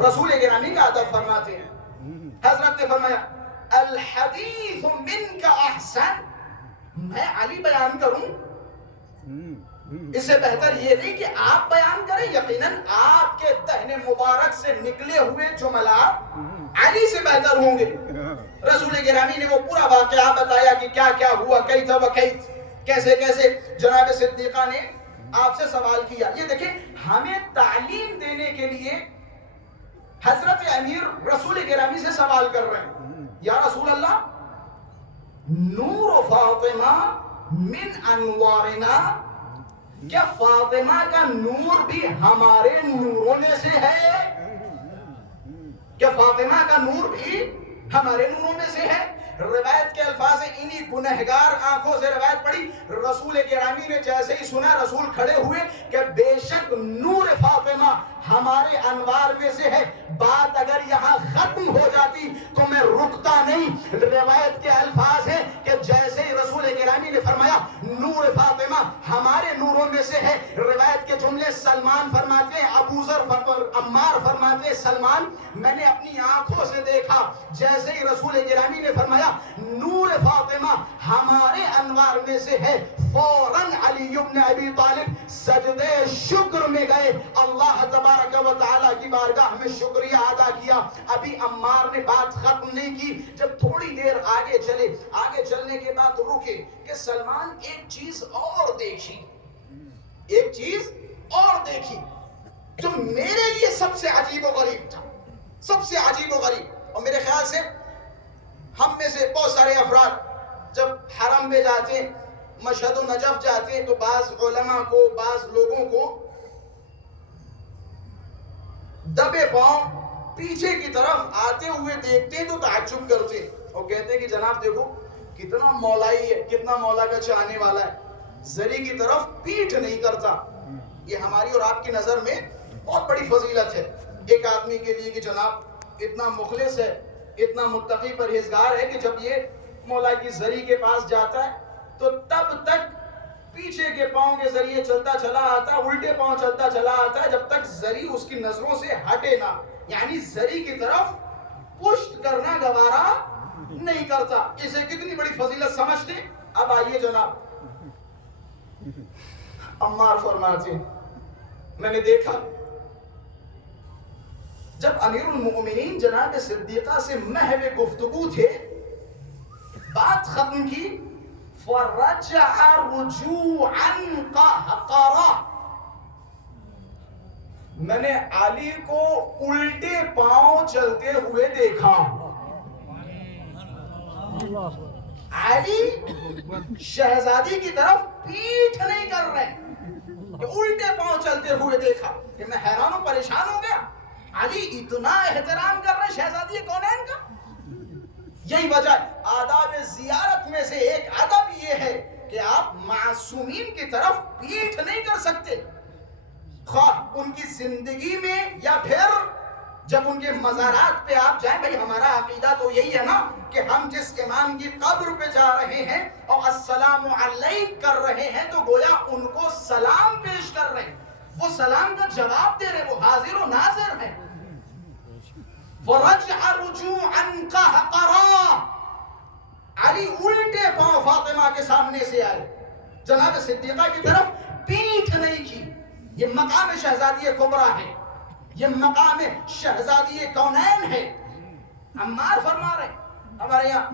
رسول گرامی کا ادب فرماتے ہیں. حضرت نے فرمایا الحدیث منک احسن، میں علی بیان کروں اس سے بہتر یہ نہیں کہ آپ بیان کریں. یقیناً آپ کے دہن مبارک سے نکلے ہوئے جملات علی سے بہتر ہوں گے. رسول گرامی نے وہ پورا واقعہ بتایا کہ کیا کیا ہوا، کیف و کیف، کیسے کیسے جناب صدیقہ نے آپ سے سوال کیا. یہ دیکھیں ہمیں تعلیم دینے کے لیے حضرت امیر رسول گرامی سے سوال کر رہے ہیں. یا رسول اللہ، نور فاطمہ من انوارنا، کیا فاطمہ کا نور بھی ہمارے نوروں میں سے ہے؟ کیا فاطمہ کا نور بھی ہمارے نوروں میں سے ہے؟ روایت کے الفاظ انہی گنہگار آنکھوں سے روایت پڑھی. رسول گرامی نے جیسے ہی سنا رسول کھڑے ہوئے کہ بے شک نور فاطمہ ہمارے انوار میں سے ہے. بات اگر یہاں ختم ہو جاتی تو میں رکتا نہیں. روایت کے الفاظ ہیں کہ جیسے ہی رسول گرامی نے فرمایا نور فاطمہ ہمارے نوروں میں سے ہے، روایت کے جملے سلمان فرماتے ہیں، ابو ذر عمار فرماتے ہیں سلمان میں نے اپنی آنکھوں سے دیکھا جیسے ہی رسول گرامی نے فرمایا نور فاطمہ ہمارے انوار میں سے ہے، فوراً علی بن ابی طالب سجدے شکر میں گئے، اللہ تبارک و تعالیٰ کی بارگاہ میں شکریہ ادا کیا. ابھی عمار نے بات ختم نہیں کی. جب تھوڑی دیر آگے چلے، آگے چلنے کے بعد رکے کہ سلمان ایک چیز اور دیکھی، ایک چیز اور دیکھی جو میرے لیے سب سے عجیب و غریب تھا، سب سے عجیب و غریب. اور میرے خیال سے ہم میں سے بہت سارے افراد جب حرم میں جاتے ہیں، مشہد و نجف جاتے ہیں، تو بعض علماء کو، بعض لوگوں کو دبے پاؤں پیچھے کی طرف آتے ہوئے دیکھتے ہیں تو تعجب کرتے ہیں اور کہتے ہیں کہ جناب دیکھو کتنا مولائی ہے، کتنا مولا کا چاہنے والا ہے، زری کی طرف پیٹھ نہیں کرتا. یہ ہماری اور آپ کی نظر میں بہت بڑی فضیلت ہے ایک آدمی کے لیے کہ جناب اتنا مخلص ہے، اتنا متقی پرہیزگار ہے کہ جب یہ مولا کی زری کے پاس جاتا ہے تو تب تک پیچھے کے پاؤں کے ذریعے چلتا چلا آتا ہے، الٹے پاؤں چلتا چلا آتا ہے جب تک زری اس کی نظروں سے ہٹے نہ، یعنی زری کی طرف پشت کرنا گوارا نہیں کرتا. اسے کتنی بڑی فضیلت سمجھتے. اب آئیے جناب عمار فرماتے میں نے دیکھا جب امیر المؤمنین جناب صدیقہ سے محو گفتگو تھے، بات ختم کی، فرجع رجوعا قهقرا، میں نے علی کو الٹے پاؤں چلتے ہوئے دیکھا. علی شہزادی کی طرف پیٹھ نہیں کر رہے، الٹے پاؤں چلتے ہوئے دیکھا کہ میں حیران و پریشان ہو گیا. علی اتنا احترام کر رہے شہزادی کونین کا. یہی وجہ آداب زیارت میں سے ایک ادب یہ ہے کہ آپ معصومین کی طرف پیٹھ نہیں کر سکتے، خواہ ان کی زندگی میں یا پھر جب ان کے مزارات پہ آپ جائیں. بھئی ہمارا عقیدہ تو یہی ہے نا کہ ہم جس امام کی قبر پہ جا رہے ہیں اور السلام علیک کر رہے ہیں تو گویا ان کو سلام پیش کر رہے ہیں، وہ سلام کا جواب دے رہے، وہ حاضر و ناظر ہیں. وَرَجْعَ رُجُوعًا قَهْقَرًا، علی الٹے پاؤں فاطمہ کے سامنے سے آئے، جناب صدیقہ کی طرف پیٹھ نہیں کی. یہ مقام شہزادی کبریٰ ہے، یہ مقام شہزادی کونین ہے. عمار فرما رہے ہمارے یہاں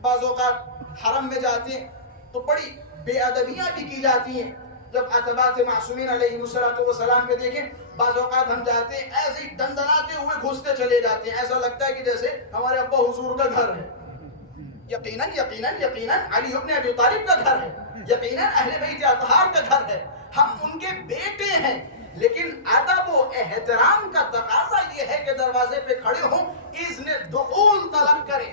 بعض اوقات حرم میں جاتے ہیں تو بڑی بے ادبیاں بھی کی جاتی ہیں. جب اتباعت معصومین علیہ السلام پہ دیکھیں، بعض اوقات ہم جاتے ہیں ایسے ہی دندناتے ہوئے گھستے چلے جاتے ہیں، ایسا لگتا ہے کہ جیسے ہمارے ابا حضور کا گھر ہے. یقیناً یقیناً یقیناً علی بن ابی طالب کا گھر ہے، یقیناً اہل بیت اطہار کا گھر ہے، ہم ان کے بیٹے ہیں. لیکن ادب و احترام کا تقاضا یہ ہے کہ دروازے پہ کھڑے ہوں، اذن دخول طلب کریں.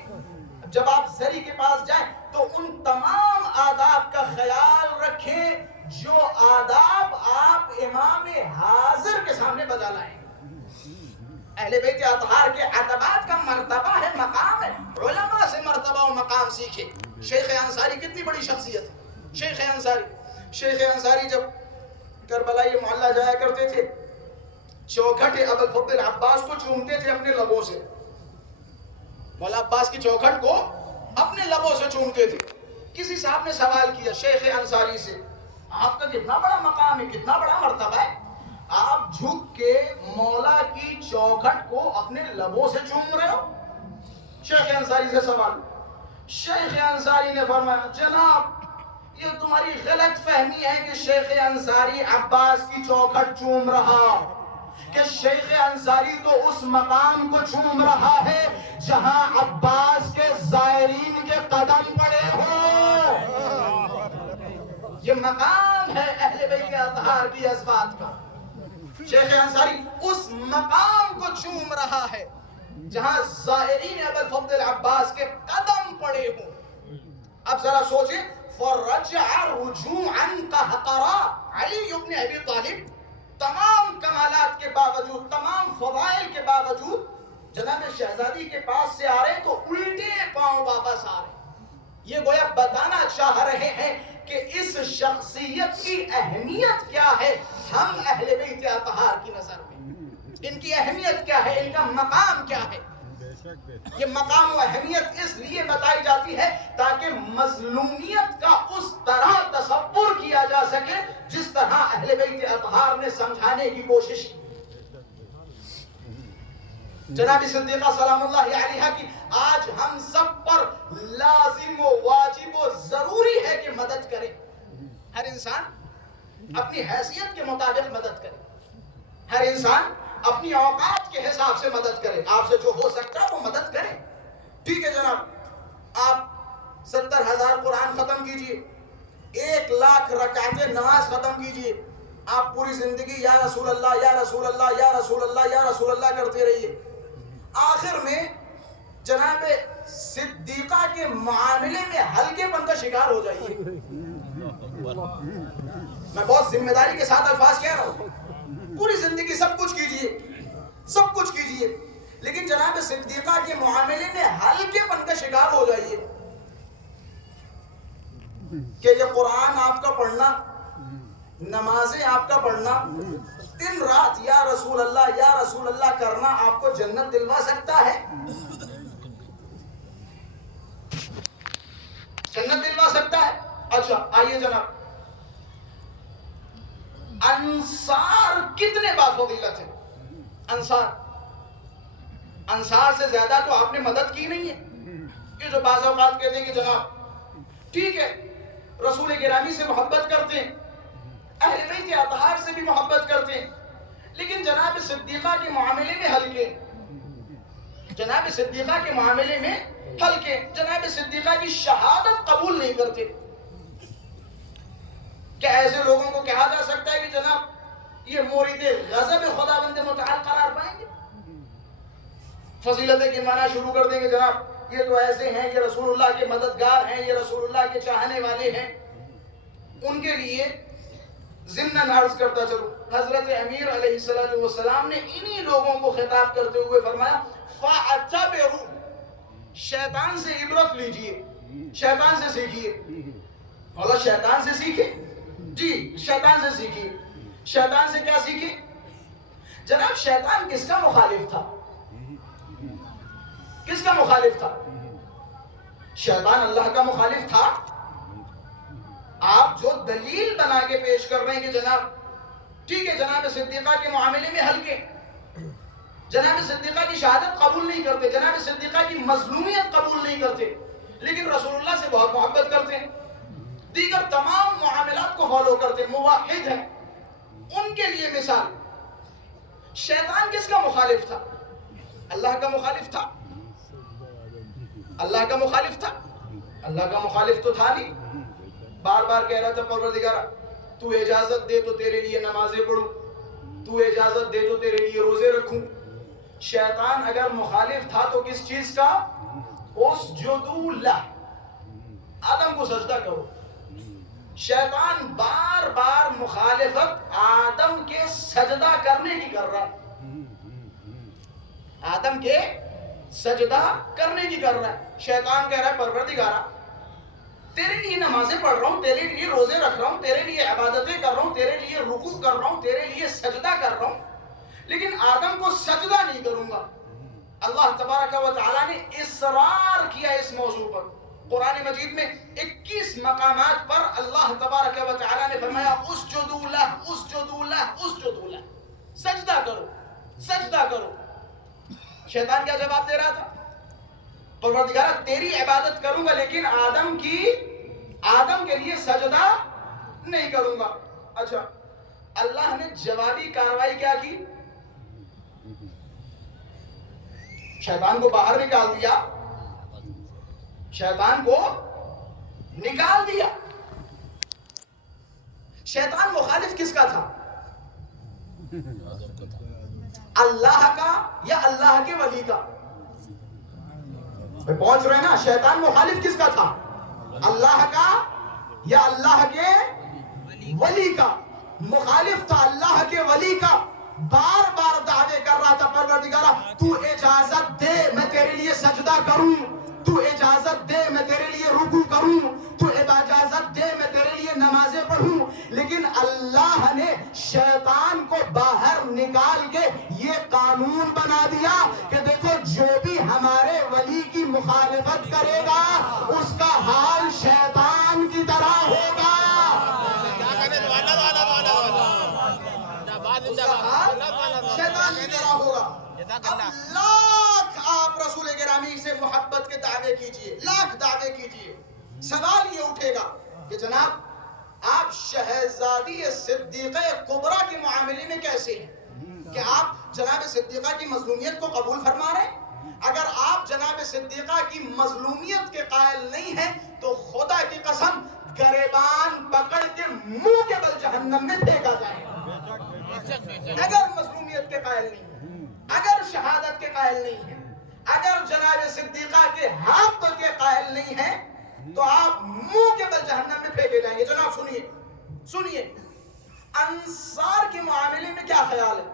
جب آپ زری کے پاس جائیں تو ان تمام آداب کا خیال رکھیں جو آداب آپ امام حاضر کے سامنے بجا لائیں. اہل بیت اطہار کے ادبات کا مرتبہ ہے، مقام ہے. علماء سے مرتبہ و مقام سیکھیں. شیخ انصاری کتنی بڑی شخصیت ہے. شیخ انصاری جب کربلا یہ محلہ جایا کرتے تھے، چوکھٹ ابوالفضل عباس کو چومتے تھے اپنے لبوں سے. مولا عباس کی چوکھٹ کو اپنے لبوں سے چومتے تھے. کسی صاحب نے سوال کیا شیخ انصاری سے, آپ کا کتنا بڑا مقام ہے, کتنا بڑا مرتبہ ہے, آپ جھک کے مولا کی چوکھٹ کو اپنے لبوں سے چوم رہے ہو؟ شیخ انصاری سے سوال. شیخ انصاری نے فرمایا جناب یہ تمہاری غلط فہمی ہے کہ شیخ انصاری عباس کی چوکھٹ چوم رہا, کہ شیخ انصاری تو اس مقام کو چوم رہا ہے جہاں عباس کے زائرین کے قدم پڑے ہوں. یہ مقام ہے اہل بیت اطہار کی ازواج کا. شیخ انصاری اس مقام کو چوم رہا ہے جہاں زائرین ابوالفضل عباس کے قدم پڑے ہوں. اب ذرا سوچیں, فرجع رجوعا قہقرا, علی ابن ابی طالب تمام کمالات کے باوجود, تمام فضائل کے باوجود جناب شہزادی کے پاس سے آ رہے تو الٹے پاؤں واپس آ رہے. یہ گویا بتانا چاہ رہے ہیں کہ اس شخصیت کی اہمیت کیا ہے ہم اہل بیت اطہار کی نظر میں, ان کی اہمیت کیا ہے, ان کا مقام کیا ہے. یہ مقام و اہمیت اس لیے بتائی جاتی ہے تاکہ مظلومیت کا اس طرح تصور کیا جا سکے جس طرح اہل بیت اطہار نے سمجھانے کی کوشش کی. جناب صدیقہ سلام اللہ علیہا کی آج ہم سب پر لازم و واجب و ضروری ہے کہ مدد کرے. ہر انسان اپنی حیثیت کے مطابق مدد کرے, ہر انسان اپنی اوقات کے حساب سے مدد کرے. آپ سے جو ہو سکتا ہے وہ مدد کرے. ٹھیک ہے جناب, آپ 70,000 قرآن ختم کیجئے, 1,00,000 رکعتیں نماز ختم کیجئے, آپ پوری زندگی یا رسول اللہ یا رسول اللہ یا رسول اللہ یا رسول اللہ کرتے رہیے. آخر میں جناب صدیقہ کے معاملے میں ہلکے پن کا شکار ہو جائیے. میں بہت ذمہ داری کے ساتھ الفاظ کہہ رہا ہوں. پوری زندگی سب کچھ کیجئے, سب کچھ کیجئے, لیکن جناب صدیقہ کے معاملے میں ہلکے پن کا شکار ہو جائیے کہ یہ قرآن آپ کا پڑھنا, نمازیں آپ کا پڑھنا, دن رات یا رسول اللہ کرنا آپ کو جنت دلوا سکتا ہے, جنت دلوا سکتا ہے. اچھا آئیے جناب, انصار کتنے بافضیلت ہیں. انصار سے زیادہ تو آپ نے مدد کی نہیں ہے. یہ جو بعض اوقات کہتے ہیں کہ جناب ٹھیک ہے رسول گرامی سے محبت کرتے ہیں, اہل بیت اطہار سے بھی محبت کرتے ہیں, لیکن جناب صدیقہ کے معاملے میں ہلکے, جناب صدیقہ کے معاملے میں ہلکے, جناب صدیقہ کی شہادت قبول نہیں کرتے. کیا ایسے لوگوں کو کہا جا سکتا ہے کہ جناب یہ مورد غضب خداوند متعال قرار پائیں گے؟ فضیلتیں گنوانا شروع کر دیں گے, جناب یہ تو ایسے ہیں, یہ رسول اللہ کے مددگار ہیں, یہ رسول اللہ کے چاہنے والے ہیں. ان کے لیے ضمناً عرض کرتا چلوں, حضرت امیر علیہ السلام نے انہی لوگوں کو خطاب کرتے ہوئے فرمایا فَاعْتَبِرُوا, شیطان سے عبرت لیجئے, شیطان سے سیکھیے. مولا شیطان سے سیکھے, جی شیطان سے سیکھیے. شیطان سے کیا سیکھے جناب؟ شیطان کس کا مخالف تھا؟ کس کا مخالف تھا؟ شیطان اللہ کا مخالف تھا. آپ جو دلیل بنا کے پیش کر رہے ہیں کہ جناب ٹھیک ہے جناب صدیقہ کے معاملے میں ہلکے, جناب صدیقہ کی شہادت قبول نہیں کرتے, جناب صدیقہ کی مظلومیت قبول نہیں کرتے, لیکن رسول اللہ سے بہت محبت کرتے ہیں, دیگر تمام معاملات کو فالو کرتے, موحد ہیں. ان کے لیے مثال, شیطان کس کا مخالف تھا؟ اللہ کا مخالف تھا. اللہ کا مخالف تھا. اللہ کا مخالف تو تھا نہیں. بار بار کہہ رہا تھا پروردگارا تو اجازت دے تو تیرے لیے نمازیں پڑھوں, تو اجازت دے تو تیرے لیے روزے رکھوں. شیطان اگر مخالف تھا تو کس چیز کا؟ اسجدوا لہ, آدم کو سجدہ کرو. شیطان بار بار مخالفت آدم کے سجدہ کرنے کی کر رہا ہے, آدم کے سجدہ کرنے کی کر رہا ہے. شیطان کہہ رہا ہے پروردگارا تیرے لیے نمازیں پڑھ رہا ہوں, تیرے لیے روزے رکھ رہا ہوں, تیرے لیے عبادتیں کر رہا ہوں, تیرے لیے رکوع کر رہا ہوں, تیرے لیے سجدہ کر رہا ہوں, لیکن آدم کو سجدہ نہیں کروں گا. اللہ تبارک و تعالیٰ نے اصرار کیا اس موضوع پر. قرآن مجید میں 21 مقامات پر اللہ تبارک و تعالیٰ نے فرمایا اسجدوا لہ اسجدوا لہ اسجدوا لہ، سجدہ کرو سجدہ کرو. شیطان کیا جواب دے رہا تھا؟ پروردگار تیری عبادت کروں گا لیکن آدم کے لیے سجدہ نہیں کروں گا. اچھا، اللہ نے جوابی کاروائی کیا کی؟ شیطان کو باہر نکال دیا. شیطان کو نکال دیا. شیطان مخالف کس کا تھا؟ اللہ کا یا اللہ کے ولی کا؟ پہنچ رہے نا؟ شیطان مخالف کس کا تھا؟ اللہ کا یا اللہ کے ولی کا؟ مخالف تھا اللہ کے ولی کا. بار بار دعوے کر رہا تھا پروردگارا تو اجازت دے میں تیرے لیے سجدہ کروں، تو اجازت دے میں تیرے لیے رکوع کروں، تو اجازت دے میں تیرے لیے نمازیں پڑھوں. لیکن اللہ نے شیطان کو باہر نکال کے یہ قانون بنا دیا کہ دیکھو جو بھی ہمارے ولی کی مخالفت کرے گا اس کا حال شیطان کی طرح ہوگا. شیطان کی طرح ہوگا. اب لاکھ آپ رسول گرامی سے محبت کے دعوے کیجئے، لاکھ دعوے کیجئے، سوال یہ اٹھے گا کہ جناب آپ شہزادی صدیقہ کبریٰ کے معاملے میں کیسے ہیں؟ کہ آپ جناب صدیقہ کی مظلومیت کو قبول فرما رہے ہیں؟ اگر آپ جناب صدیقہ کی مظلومیت کے قائل نہیں ہیں تو خدا کی قسم گریبان پکڑ کے منہ کے بل جہنم میں پھینکا جائے. اگر مظلومیت کے قائل نہیں ہیں، اگر شہادت کے قائل نہیں ہیں، اگر جناب صدیقہ کے حق کے قائل نہیں ہیں تو آپ منہ کے بل جہنم میں پھینکے جائیں گے. جناب سنیے انصار کے معاملے میں کیا خیال ہے؟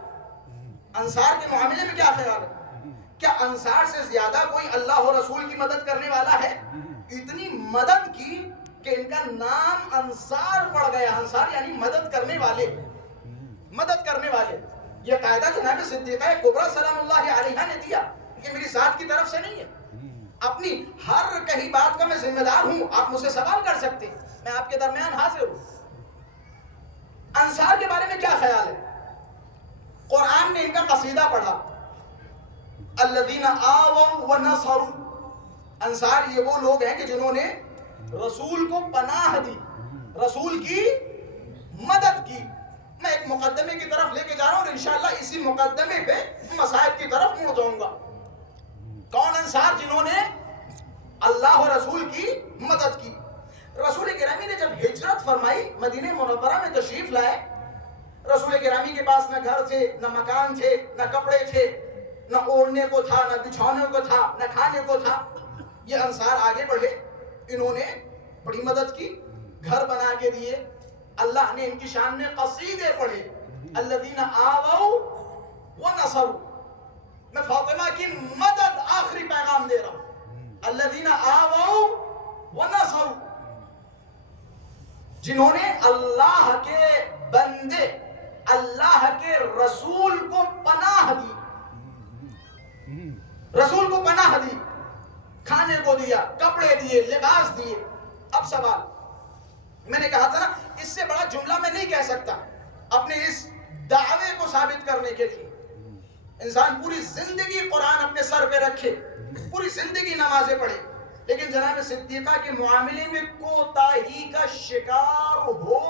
انصار کے معاملے میں کیا خیال ہے؟ کیا انصار سے زیادہ کوئی اللہ و رسول کی مدد کرنے والا ہے؟ اتنی مدد کی کہ ان کا نام انصار پڑ گیا. انصار یعنی مدد کرنے والے، مدد کرنے والے. یہ قاعدہ جناب صدیقہ کبریٰ سلام اللہ علیہا نے دیا. یہ میری ذات کی طرف سے نہیں ہے. اپنی ہر کہی بات کا میں ذمہ دار ہوں. آپ مجھ سے سوال کر سکتے ہیں، میں آپ کے درمیان حاضر ہوں. انصار کے بارے میں کیا خیال ہے؟ قرآن نے ان کا قصیدہ پڑھا الذین آووا ونصروا. انصار یہ وہ لوگ ہیں کہ جنہوں نے رسول کو پناہ دی، رسول کی مدد کی. میں ایک مقدمے کی طرف لے کے جا رہا ہوں اور انشاءاللہ اسی مقدمے پہ مسائل کی طرف مڑ جاؤں گا. کون انصار؟ جنہوں نے اللہ و رسول کی مدد کی. رسول گرامی نے جب ہجرت فرمائی، مدینہ منورہ میں تشریف لائے، رسول گرامی کے پاس نہ گھر تھے، نہ مکان تھے، نہ کپڑے تھے، نہ اوڑھنے کو تھا، نہ بچھونے کو تھا، نہ کھانے کو تھا. یہ انصار آگے بڑھے، انہوں نے بڑی مدد کی، گھر بنا کے دیے. اللہ نے ان کی شان میں قصیدے پڑھے الذین آووا ونصروا. میں فاطمہ کی مدد آخری پیغام دے رہا ہوں. الذین آووا ونصروا، جنہوں نے اللہ کے بندے، اللہ کے رسول کو پناہ دی، رسول کو پناہ دی، کھانے کو دیا، کپڑے دیے، لباس دیے. اب سوال میں نے کہا تھا نا، اس سے بڑا جملہ میں نہیں کہہ سکتا اپنے اس دعوے کو ثابت کرنے کے لیے. انسان پوری زندگی قرآن اپنے سر پہ رکھے، پوری زندگی نمازیں پڑھے، لیکن جناب صدیقہ کے معاملے میں کوتاہی کا شکار ہو،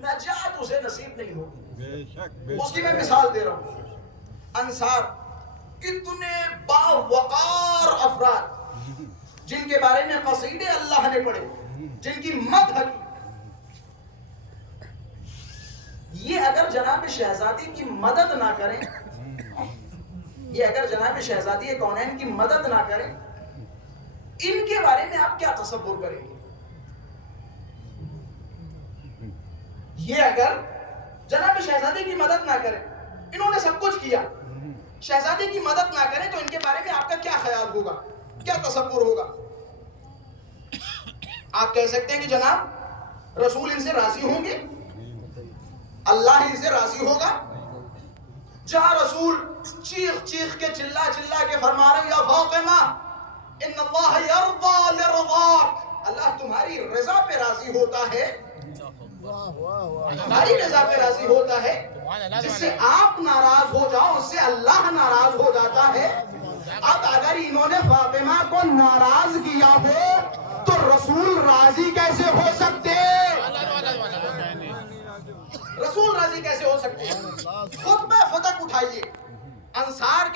نجات اسے نصیب نہیں ہوگی. اس کی میں مثال دے رہا ہوں. انصار کتنے باوقار افراد جن کے بارے میں قصیدے اللہ نے پڑھے، جن کی مدح کی. یہ اگر جناب شہزادی کی مدد نہ کریں، یہ اگر جناب شہزادی کونین کی مدد نہ کریں، ان کے بارے میں آپ کیا تصور کریں گے؟ یہ اگر جناب شہزادی کی مدد نہ کریں، انہوں نے سب کچھ کیا، شہزادی کی مدد نہ کریں تو ان کے بارے میں آپ کا کیا خیال ہوگا، کیا تصور ہوگا؟ آپ کہہ سکتے ہیں کہ جناب رسول ان سے راضی ہوں گے، اللہ ان سے راضی ہوگا. جہاں رسول چیخ چیخ کے چلا چلا کے فرما رہے ہیں یا فاطمہ ان اللہ یرضی لرضاک، اللہ تمہاری رضا پہ راضی ہوتا ہے، تمہاری رضا پہ راضی ہوتا ہے، جس سے آپ ناراض ہو جاؤ اس سے اللہ ناراض ہو جاتا ہے۔ اب اگر انہوں نے فاطمہ کو ناراض کیا ہو تو رسول راضی کیسے ہو سکتے؟ رسول راضی کیسے ہو سکتے؟ خطبہ فتح اٹھائیے، انصار